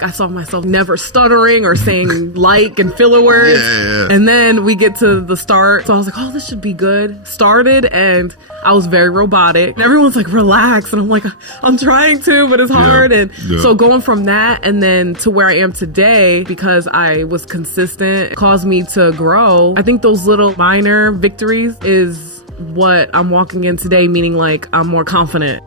I saw myself never stuttering or saying like and filler words. Yeah. And then we get to the start. So I was like, oh, this should be good. Started and I was very robotic. And everyone's like, relax. And I'm like, I'm trying to, but it's hard. And so going from that and then to where I am today, because I was consistent, caused me to grow. I think those little minor victories is what I'm walking in today, meaning like I'm more confident.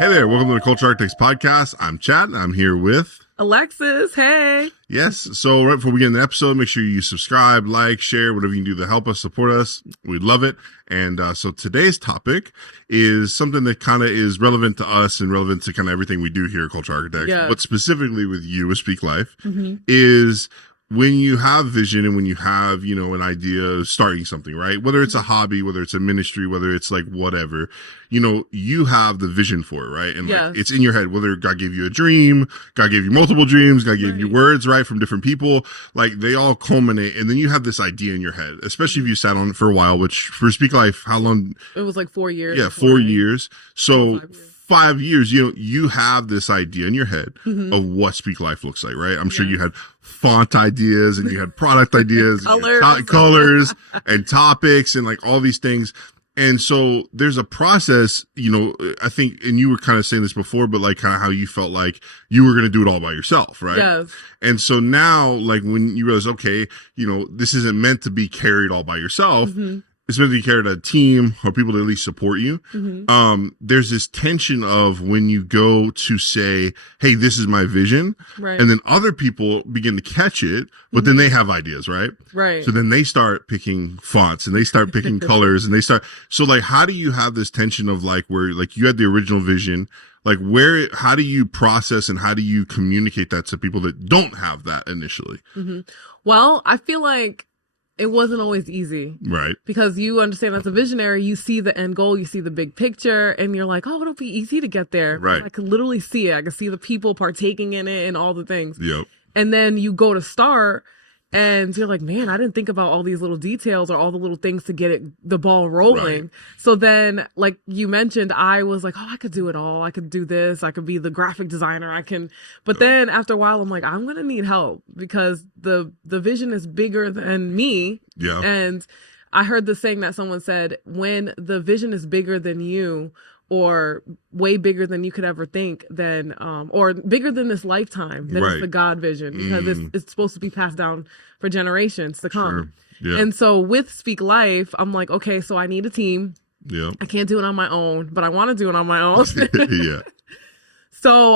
Hey there, welcome to the Culture Architects Podcast. I'm Chad, and I'm here with Alexis. Hey. Yes, so right before we get in the episode, make sure you subscribe, like, share, whatever you can do to help us, support us. We'd love it. And so today's topic is something that kind of is relevant to us and relevant to kind of everything we do here at Culture Architects, but specifically with you with Speak Life, is when you have vision and when you have, you know, an idea of starting something, right? Whether it's a hobby, whether it's a ministry, whether it's like whatever, you know, you have the vision for it, right? And like, it's in your head, whether God gave you a dream, God gave you multiple dreams, God gave you words, right? From different people, like they all culminate. And then you have this idea in your head, especially if you sat on it for a while, which for Speak Life, how long? It was like 4 years. Yeah, 4 years. So 5 years, you know, you have this idea in your head of what Speak Life looks like, right? I'm sure you had font ideas and you had product ideas, colors and topics and like all these things. And so there's a process, you know, I think, and you were kind of saying this before, but like kind of how you felt like you were going to do it all by yourself, right? Yes. And so now, like when you realize, okay, you know, this isn't meant to be carried all by yourself. It's meant to be carried a team or people that at least support you. There's this tension of when you go to say, hey, this is my vision. Right. And then other people begin to catch it, but then they have ideas, right? Right. So then they start picking fonts and they start picking colors and they start. So like, how do you have this tension of like where like you had the original vision, like how do you process and how do you communicate that to people that don't have that initially? Well, I feel like it wasn't always easy. Right. Because you understand as a visionary, you see the end goal, you see the big picture, and you're like, oh, it'll be easy to get there. Right. I can literally see it. I can see the people partaking in it and all the things. Yep. And then you go to start and you're like, man, I didn't think about all these little details or all the little things to get the ball rolling. Right. So then, like you mentioned, I was like, oh, I could do it all. I could do this. I could be the graphic designer. But then after a while, I'm like, I'm going to need help because the vision is bigger than me. Yeah. And I heard the saying that someone said, when the vision is bigger than you, or way bigger than you could ever think, then or bigger than this lifetime, then it's the God vision, because it's supposed to be passed down for generations to come. Sure. Yeah. And so with Speak Life, I'm like, okay, so I need a team. Yeah. I can't do it on my own, but I want to do it on my own. Yeah. So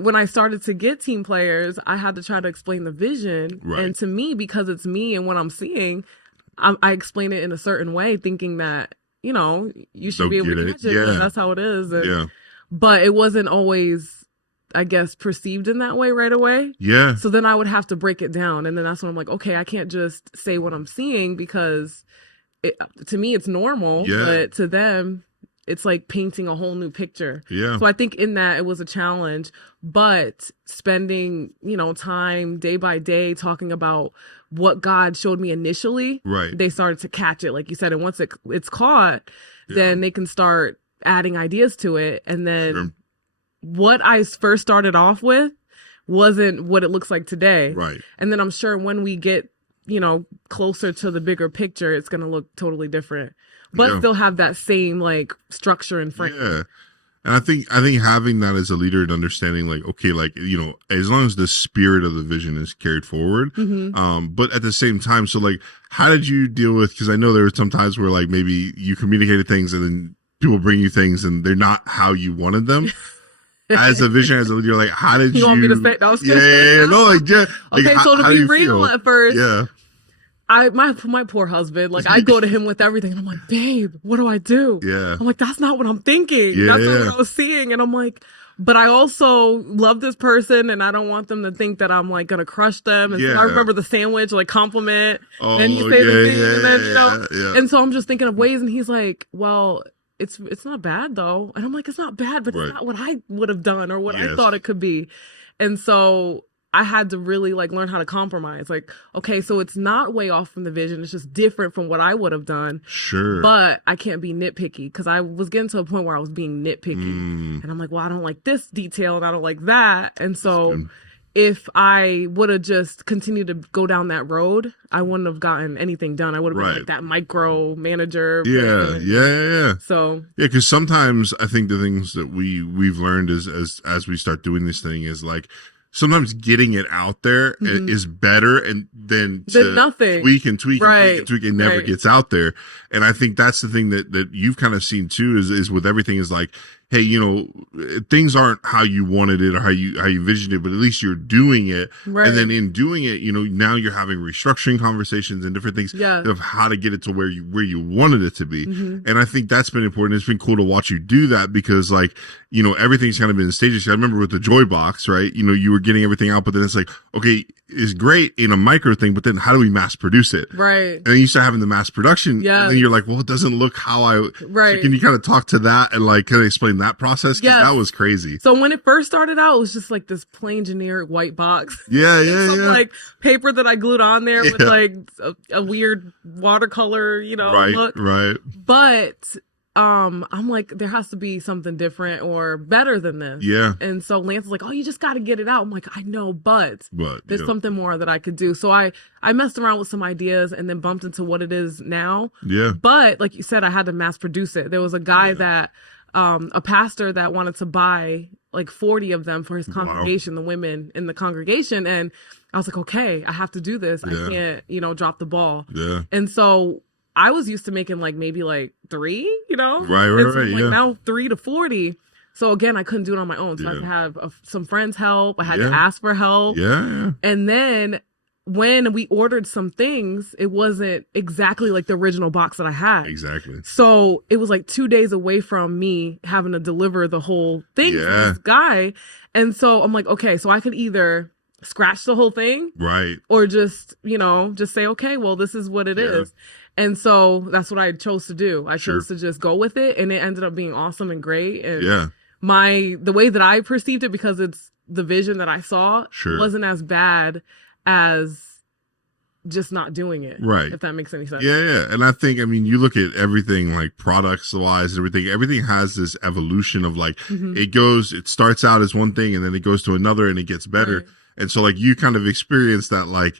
when I started to get team players, I had to try to explain the vision. Right. And to me, because it's me and what I'm seeing, I explain it in a certain way, thinking that, you know, you should be able to catch it. Yeah. That's how it is. And, but it wasn't always, I guess, perceived in that way right away. Yeah. So then I would have to break it down. And then that's when I'm like, okay, I can't just say what I'm seeing because to me it's normal. Yeah. But to them, it's like painting a whole new picture. Yeah. So I think in that it was a challenge, but spending, you know, time day by day talking about what God showed me initially, they started to catch it, like you said. And once it's caught, then they can start adding ideas to it. And then what I first started off with wasn't what it looks like today. Right. And then I'm sure when we get, you know, closer to the bigger picture, it's going to look totally different, but still have that same like structure and frame. Yeah. And I think having that as a leader and understanding like, okay, like, you know, as long as the spirit of the vision is carried forward, but at the same time, so like, how did you deal with, because I know there were some times where like maybe you communicated things and then people bring you things and they're not how you wanted them. As a vision, as a leader, like, how did you? You want me to say? No, no, like, okay, so to be real at first, yeah. My poor husband, like I go to him with everything and I'm like, babe, what do I do? Yeah. I'm like, that's not what I'm thinking. Yeah. That's not what I was seeing. And I'm like, but I also love this person and I don't want them to think that I'm like going to crush them. And so I remember the sandwich, like compliment. And you say the thing and then, you know, and so I'm just thinking of ways and he's like, well, it's not bad though. And I'm like, it's not bad, but it's not what I would have done or what I thought it could be. And so I had to really like learn how to compromise. Like, okay, so it's not way off from the vision. It's just different from what I would have done. Sure. But I can't be nitpicky because I was getting to a point where I was being nitpicky. And I'm like, well, I don't like this detail and I don't like that. And so if I would have just continued to go down that road, I wouldn't have gotten anything done. I would have been like that micro manager. Yeah. So because sometimes I think the things that we've learned is as we start doing this thing is like, sometimes getting it out there is better and than nothing. tweak and tweak and tweak and never gets out there. And I think that's the thing that you've kind of seen too is with everything is like, hey, you know, things aren't how you wanted it or how you envisioned it, but at least you're doing it. Right. And then in doing it, you know, now you're having restructuring conversations and different things of how to get it to where you wanted it to be. And I think that's been important. It's been cool to watch you do that because like, you know, everything's kind of been in stages. I remember with the Joy Box, right? You know, you were getting everything out, but then it's like, okay, it's great in a micro thing, but then how do we mass produce it? Right. And then you start having the mass production, and then you're like, well, it doesn't look how I. Right. So can you kind of talk to that and like kind of explain that process? Because that was crazy. So when it first started out, it was just like this plain generic white box. Some like paper that I glued on there with like a weird watercolor, you know, look. Right. But I'm like, there has to be something different or better than this. Yeah. And so Lance was like, oh, you just got to get it out. I'm like, I know, but there's something more that I could do. So I messed around with some ideas and then bumped into what it is now. Yeah. But like you said, I had to mass produce it. There was a guy that, a pastor that wanted to buy like 40 of them for his congregation, the women in the congregation. And I was like, okay, I have to do this. I can't, you know, drop the ball. Yeah. And so I was used to making like maybe like 3, you know? Right. Now 3 to 40. So again, I couldn't do it on my own. So I had to have some friends help. I had to ask for help. Yeah. And then when we ordered some things, it wasn't exactly like the original box that I had. Exactly. So it was like 2 days away from me having to deliver the whole thing to this guy. And so I'm like, okay, so I could either scratch the whole thing. Right. Or just, you know, just say, okay, well, this is what it is. And so that's what I chose to do. I chose to just go with it, and it ended up being awesome and great. And the way that I perceived it, because it's the vision that I saw, wasn't as bad as just not doing it. Right. If that makes any sense. Yeah. And I think, I mean, you look at everything like products wise, everything has this evolution of like, it starts out as one thing and then it goes to another and it gets better. Right. And so like you kind of experienced that, like,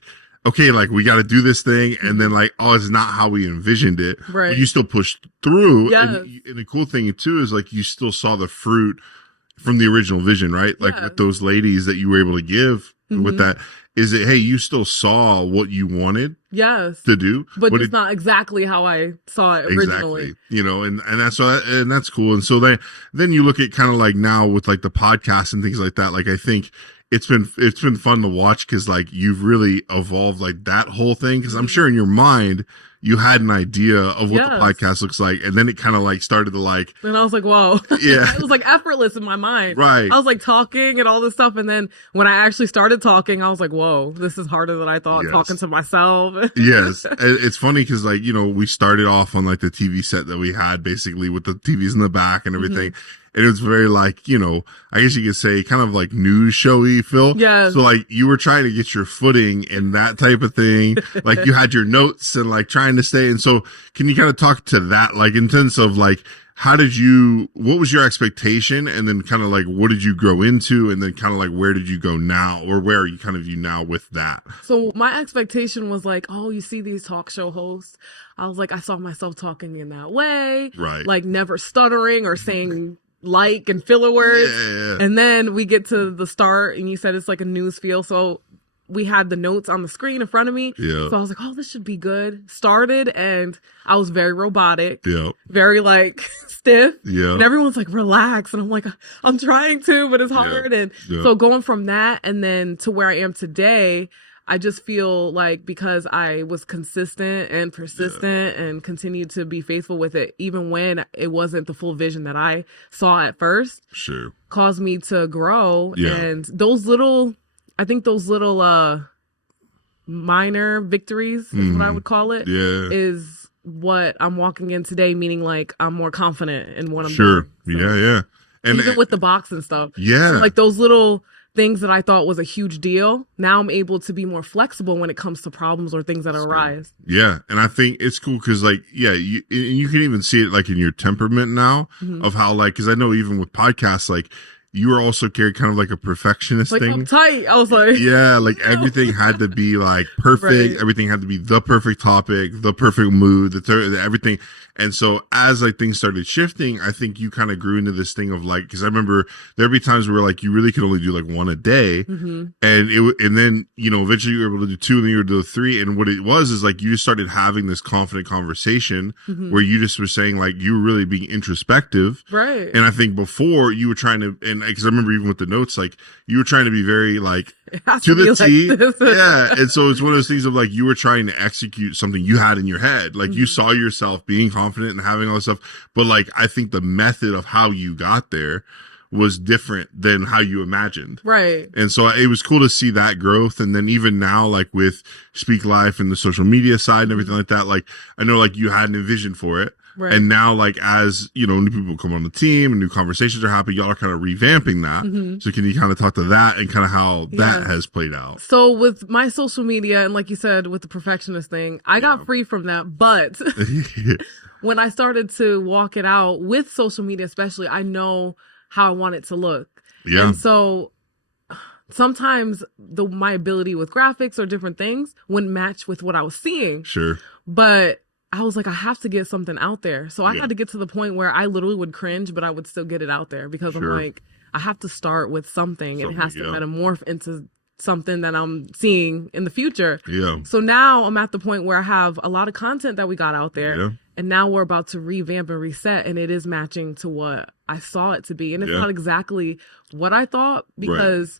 okay, like we got to do this thing, and then like, oh, it's not how we envisioned it. Right. But you still pushed through. Yes. And the cool thing too is like you still saw the fruit from the original vision, right? Like with those ladies that you were able to give with that, is it, hey, you still saw what you wanted to do, but it's not exactly how I saw it originally. Exactly. You know, and that's cool. And so then you look at kind of like now with like the podcast and things like that. Like I think it's been fun to watch because like you've really evolved like that whole thing. Because I'm sure in your mind you had an idea of what the podcast looks like, and then it kind of like started to like. And I was like, whoa, it was like effortless in my mind. Right. I was like talking and all this stuff, and then when I actually started talking, I was like, whoa, this is harder than I thought. Talking to myself. Yes, it's funny because like, you know, we started off on like the TV set that we had basically with the TVs in the back and everything. And it was very like, you know, I guess you could say kind of like news showy, Phil. Yeah. So like you were trying to get your footing in that type of thing. Like you had your notes and like trying to stay. And so can you kind of talk to that, like in terms of like, what was your expectation? And then kind of like, what did you grow into? And then kind of like, where did you go now? Or where are you kind of now with that? So my expectation was like, oh, you see these talk show hosts. I was like, I saw myself talking in that way. Right. Like never stuttering or saying like and filler words. Yeah. And then we get to the start and you said it's like a news feel. So we had the notes on the screen in front of me. Yeah. So I was like, oh, this should be good. Started and I was very robotic. Yeah. Very like stiff. Yeah. And everyone's like, relax. And I'm like, I'm trying to, but it's hard. And so going from that and then to where I am today, I just feel like because I was consistent and persistent and continued to be faithful with it, even when it wasn't the full vision that I saw at first, caused me to grow. Yeah. And those little minor victories is what I would call it, is what I'm walking in today, meaning like I'm more confident in what I'm doing. So, Yeah. And even with the box and stuff. Yeah. So like those little things that I thought was a huge deal, now I'm able to be more flexible when it comes to problems or things that arise. Yeah. And I think it's cool because, like, yeah, you can even see it, like, in your temperament now of how, like, because I know even with podcasts, like, you were also carried kind of like a perfectionist thing. Uptight. I was like, yeah, like everything had to be like perfect. Right. Everything had to be the perfect topic, the perfect mood, everything. And so as like things started shifting, I think you kind of grew into this thing of like, because I remember there'd be times where like you really could only do like one a day, and then eventually you were able to do two, and then you were able to do three. And what it was is like you just started having this confident conversation where you just were saying like you were really being introspective, right? And I think before you were trying to, and because I remember even with the notes, like you were trying to be very like to the T, like yeah. And so it's one of those things of like you were trying to execute something you had in your head, like you saw yourself being confident and having all this stuff, but like I think the method of how you got there was different than how you imagined, right? And so it was cool to see that growth. And then even now, like with Speak Life and the social media side and everything like that, like I know like you had an vision for it. Right. And now, like, as, new people come on the team and new conversations are happening, y'all are kind of revamping that. So can you kind of talk to that and kind of how that has played out? So with my social media, and like you said, with the perfectionist thing, I got free from that. But when I started to walk it out with social media, especially, I know how I want it to look. Yeah. And so sometimes my ability with graphics or different things wouldn't match with what I was seeing. Sure. But I was like, I have to get something out there. So I had to get to the point where I literally would cringe, but I would still get it out there because I'm like, I have to start with something. It has to metamorph into something that I'm seeing in the future. Yeah. So now I'm at the point where I have a lot of content that we got out there. Yeah. And now we're about to revamp and reset, and it is matching to what I saw it to be. And it's not exactly what I thought because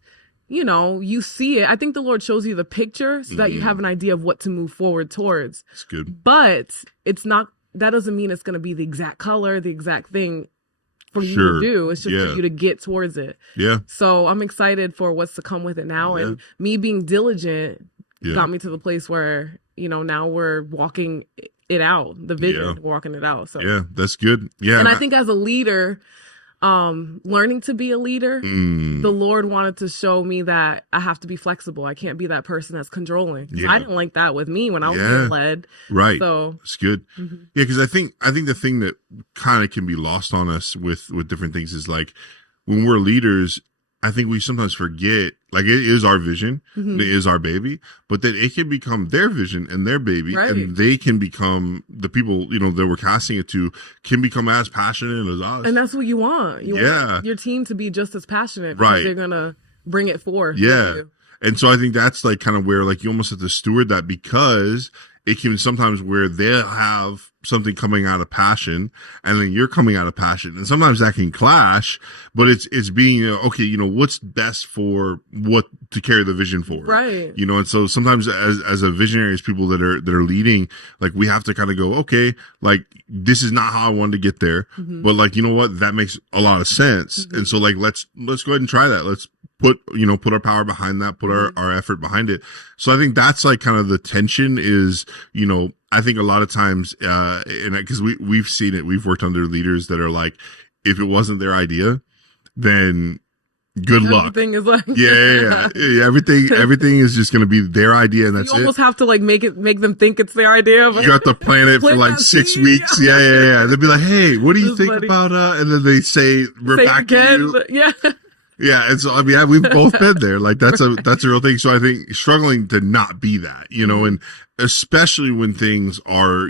you see it. I think the Lord shows you the picture so that you have an idea of what to move forward towards. That's good. But it's not, that doesn't mean it's going to be the exact color, the exact thing for you to do. It's just for you to get towards it. Yeah. So I'm excited for what's to come with it now. And me being diligent got me to the place where, now we're walking it out, the vision, walking it out. So yeah, that's good. Yeah. And I think as a leader, learning to be a leader, the Lord wanted to show me that I have to be flexible. I can't be that person that's controlling. I didn't like that with me when I was being led. Right. So it's good. Yeah, because I think the thing that kind of can be lost on us with different things is like when we're leaders, I think we sometimes forget, like, it is our vision, it is our baby, but then it can become their vision and their baby, and they can become the people, that we're casting it to can become as passionate as us. And that's what you want. You want your team to be just as passionate because they're going to bring it forth. Yeah. And so I think that's like kind of where like you almost have to steward that because it can sometimes where they'll have something coming out of passion and then you're coming out of passion. And sometimes that can clash, but it's being, okay, what's best for what to carry the vision for. Right. And so sometimes as a visionary, as people that are leading, like we have to kind of go, okay, like this is not how I wanted to get there, but like, you know what, that makes a lot of sense. And so like, let's go ahead and try that. Let's put our power behind that, put our effort behind it. So I think that's like kind of the tension is, I think a lot of times, and because we've seen it, we've worked under leaders that are like, if it wasn't their idea, then good luck. Everything is like, everything is just going to be their idea, and that's it. You almost have to like make them think it's their idea. You have to plan it for like 6 weeks. Yeah. They'll be like, hey, what do you think about? And then they say, we're back to you. Yeah. Yeah, and so I mean, we've both been there. Like that's a real thing. So I think struggling to not be that, and especially when things are,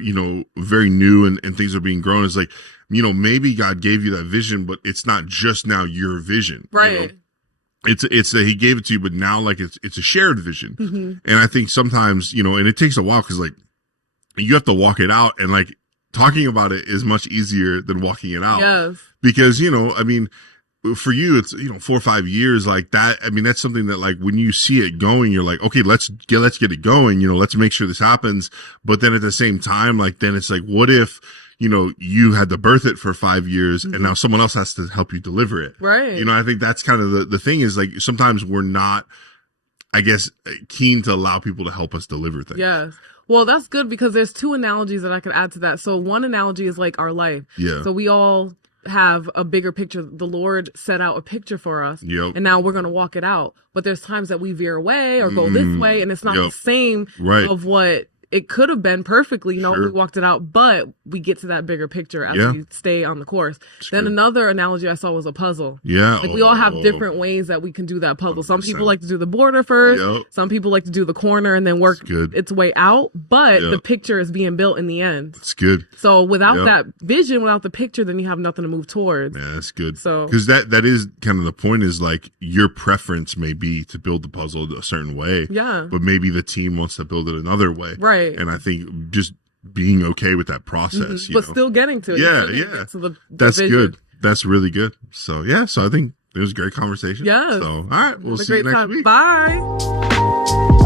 very new and things are being grown, is like, maybe God gave you that vision, but it's not just now your vision, right? It's that He gave it to you, but now like it's a shared vision, and I think sometimes and it takes a while because like you have to walk it out, and like talking about it is much easier than walking it out, yes, because I mean. For you, it's 4 or 5 years like that. I mean, that's something that like when you see it going, you're like, okay, let's get it going. Let's make sure this happens. But then at the same time, like then it's like, what if you had to birth it for 5 years and now someone else has to help you deliver it, right? I think that's kind of the thing is like sometimes we're not, I guess, keen to allow people to help us deliver things. Yes. Well, that's good because there's two analogies that I could add to that. So one analogy is like our life. Yeah. So we all have a bigger picture. The Lord set out a picture for us, and now we're going to walk it out. But there's times that we veer away or go this way, and it's not the same of what it could have been perfectly, if we walked it out, but we get to that bigger picture as we stay on the course. Then another analogy I saw was a puzzle. Yeah. Like we all have different ways that we can do that puzzle. 100%. Some people like to do the border first. Some people like to do the corner and then work its way out. But the picture is being built in the end. That's good. So without that vision, without the picture, then you have nothing to move towards. Yeah, that's good. So because that is kind of the point, is like your preference may be to build the puzzle a certain way. Yeah. But maybe the team wants to build it another way. Right. And I think just being okay with that process, but still getting to it. Yeah. That's vision. good. That's really good. So so I think it was a great conversation. Yeah. So all right, we'll see you next week. Bye.